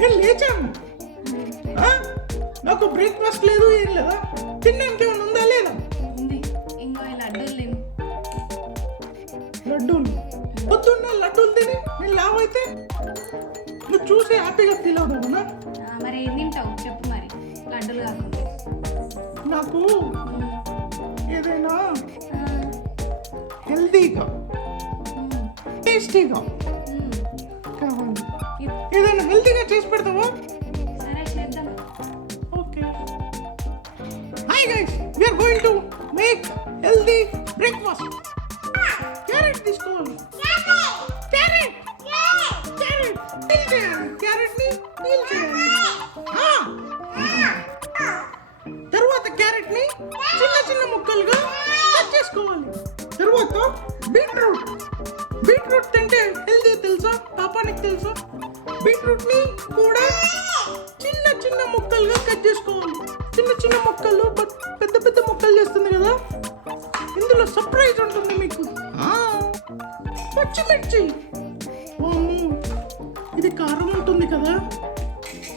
నేను లేచాను, నాకు బ్రేక్ఫాస్ట్ లేదు, ఏం లేదా, తినడానికి ఏమైనా ఉందా లేదా? ఉంది. ఇంకో లడ్డూలు తిను. లడ్డూలు పొద్దున్న లడ్డూలు తిని నేను లావ్ అయితే నువ్వు చూసి హ్యాపీగా ఫీల్ అవుతావునా? మరి ఏం తింటావు చెప్పు మరి, లడ్డూలు కాకుండా. నాకు ఏదైనా హెల్తీగా టేస్టీగా కావాలి. ఏదైనా హెల్తీగా చేసి పెడతావా? సరే చేద్దాం. Okay. Hi guys, we are going to make healthy breakfast. Carrot తీసుకోవాలి. క్యారెట్ పీల్ చేయాలి. క్యారెట్ ని పీల్ చేయాలి. తర్వాత క్యారెట్ ని చిన్న చిన్న ముక్కలుగా కట్ చేసుకోవాలి. తర్వాత బీట్రూట్ తింటే హెల్తీ తెలుసా? పాపానికి తెలుసా? బీట్రూట్ ని కూడా చిన్న చిన్న ముక్కలుగా కట్ చేసుకోవాలి. చిన్న చిన్న ముక్కలు పెద్ద పెద్ద ముక్కలు చేస్తుంది కదా, ఇందులో సర్ప్రైజ్ ఉంటుంది మీకు. పచ్చిమిర్చి, ఇది కారం ఉంటుంది కదా,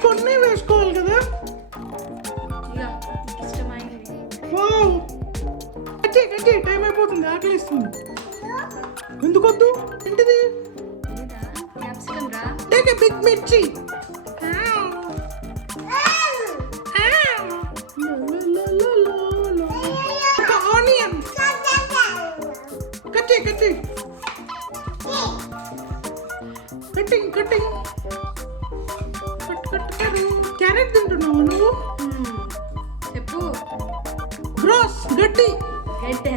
కొన్ని వేసుకోవాలి కదా. కట్టి టైం అయిపోతుంది, ఆకలిస్తుంది. ఎందుకొద్దు? ఏంటిది? క్యాప్సికమ్ రా. టేక్ ఎ బిగ్ మిర్చి. ఒక ఆనియన్ కట్టింగ్ క్యారెట్ తింటున్నావు నువ్వు? చెప్పు. గ్రాస్ గడ్డి గడ్డే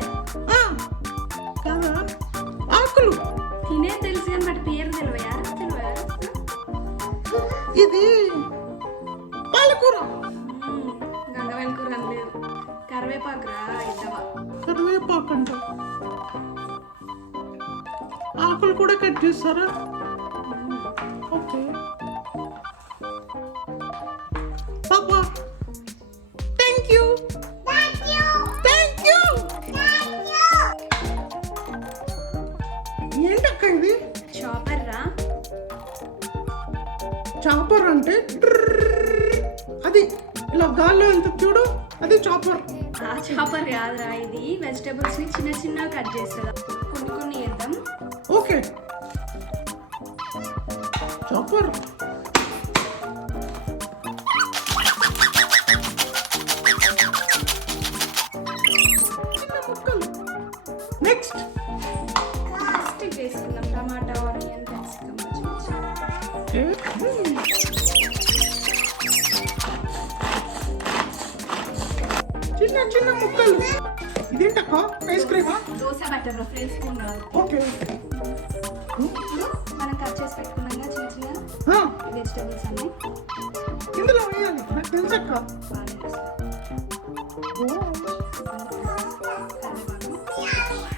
కదా, ఆకులు. తినే తెలుసు కానీ బట్ పేరు తెలివయా? ఇది పాలకూర. గంగవాయిల కూర అనలేదు, కరివేపాకు రా. ఇద్దవా కరివేపాకు అంట. ఆకులు కూడా కట్ చేస్తారా? ఓకే పాపా, థ్యాంక్ యూ. ఏంటక్క ఇది? చాపర్ రా. చాపర్ అంటే అది ఇలా గాల్లో ఎంత చూడు, అది చాపర్. ఆ చాపర్ కాదురా, ఇది వెజిటేబుల్స్ ని చిన్న చిన్న కట్ చేస్తుందా. కొన్ని వేద్దాం. Okay chopper. నెక్స్ట్ వేసుకుందాం టమాటా, ఆనియన్, క్యాప్సికమ్, చిన్న చిన్న ముక్కలు. ఇదేంటక్క, ఐస్ క్రీమా? దోశ బటర్ వేసుకున్నాం. ఓకే. ఇప్పుడు మనం కట్ చేసి పెట్టుకున్నాం చిన్న చిన్న వెజిటేబుల్స్ అన్ని ఇందులో వేయాలి, నాకు తెలుసక్క.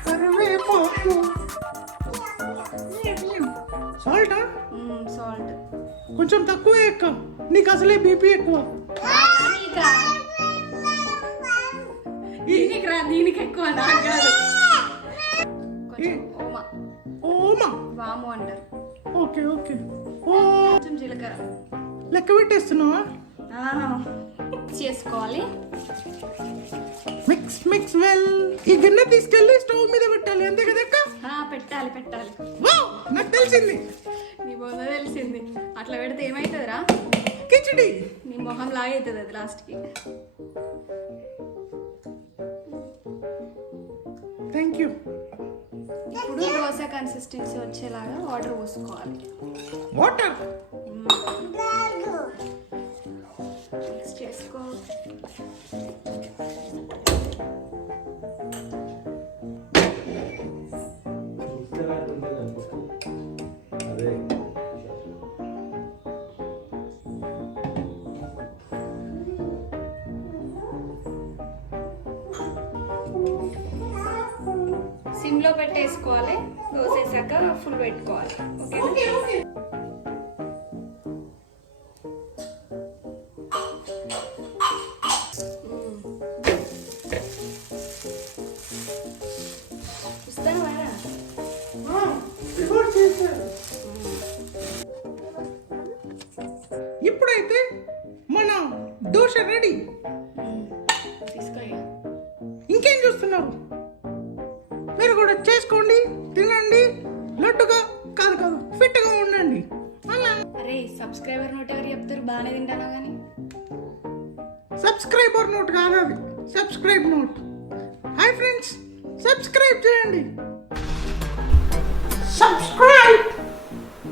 కరివేపాకు, సాల్టా? సాల్ట్ కొంచెం తక్కువ ఎక్క, నీకు అసలే బీపీ ఎక్కువ. దీనికి ఎక్కువ నాకు కాదు. ఓమా, వాము అంటారు. ఓకే. కొంచెం జీలకర్ర లెక్క పెట్టేస్తున్నావా? చేసుకోవాలి. Mix well. ఈ గిన్నె తీసుకెళ్ళి స్టవ్ మీద పెట్టాలి, అంతే కదా అక్క? పెట్టాలి. నాకు తెలిసింది. నీ బొంద తెలిసింది. అట్లా పెడితే ఏమవుతుందిరా? కిచిడి. నీ మొహం లాగైతుంది అది లాస్ట్కి. Thank you. ఇప్పుడు దోశ కన్సిస్టెన్సీ వచ్చేలాగా వాటర్ పోసుకోవాలి. వాటర్ మిక్స్ చేసుకో. సిమ్లో పెట్టేసుకోవాలి. దోశ వేసాక ఫుల్ పెట్టుకోవాలి. ఓకే. రెడీ. తీసుకో ఇక. ఇంకేం చూస్తున్నారు? మీరు కూడా చేసుకోండి, తినండి, లడ్డుగా కాదు ఫిట్గా ఉండండి. అలా అరే సబ్స్క్రైబర్ నోట్ ఎవరు చెప్తారు? బాగానే తింటానా కానీ. సబ్స్క్రైబర్ నోట్ కాదు అది, subscribe note. Hi friends, subscribe చేయండి. సబ్స్క్రైబ్.